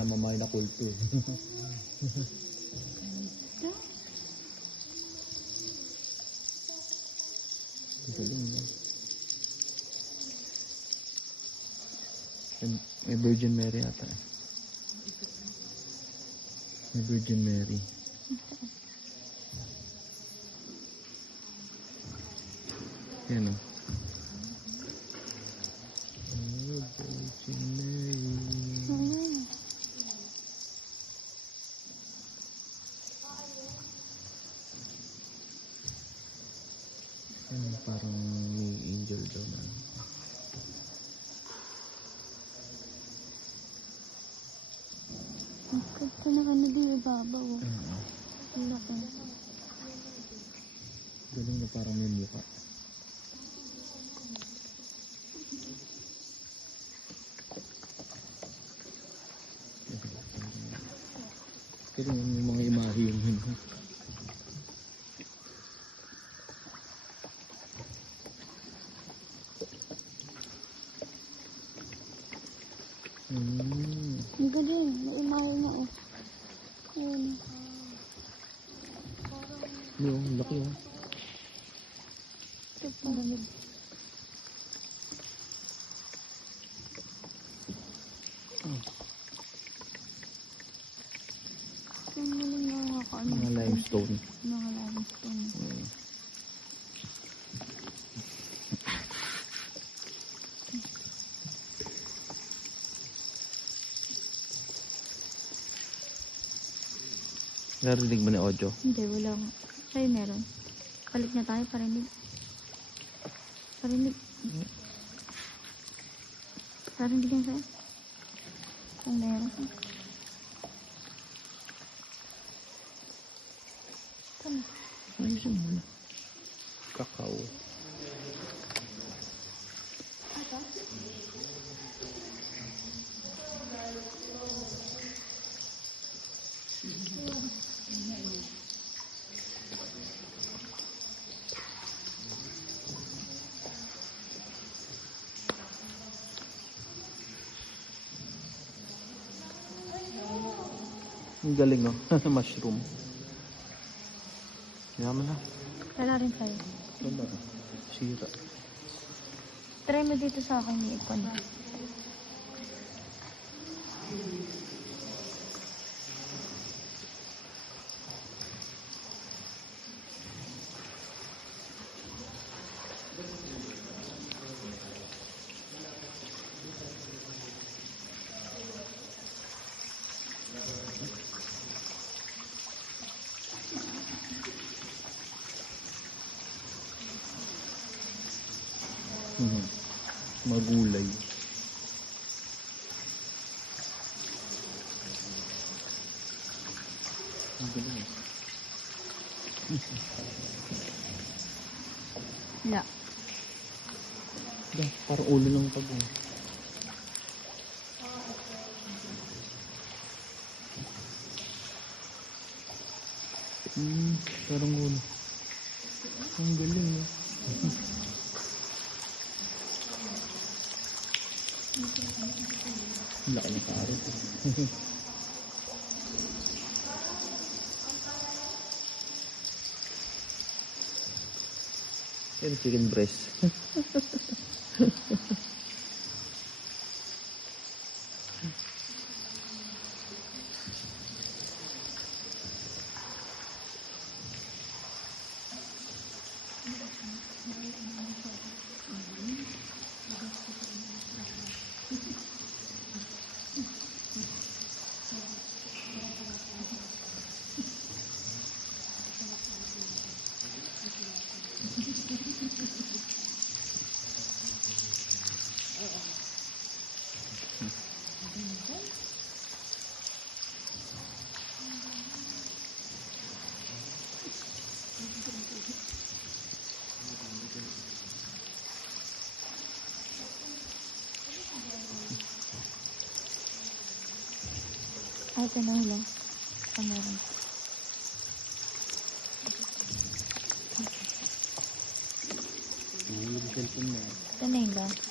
namamay na kulto eh. Galing mo. May Virgin Mary ata eh. May Virgin Mary. Yan o. Virgin Mary. Parang may angel daw na. Magkasta na kami din ibabaw. Ang laki. Galing na parang may mukha. Galing yung mga imahe yung yun. Ang galing. May imahe na oh. Ayun. Yung laki oh. Ito pa. Mga limestone. Mga limestone. Narinig mo ni audio? Hindi, walang. Sa'yo meron. Balik na tayo, parinig. Parinig. Parinig yan sa'yo. Kung meron. Tama. Ayusin mo na. Kakao. Ang galing oh. Mushroom. Yaman na. Wala rin sa'yo. Wala. Sira. Try mo dito sa akin ni Ipon. Magulay. Ang galing. Wala. Parang ulo ng pag parang ulo. Ang galing eh. Laki na karot eh. Yan, chicken breast. Ay, ito na lang. Meron. Yung cellphone mo. Ito na yung last.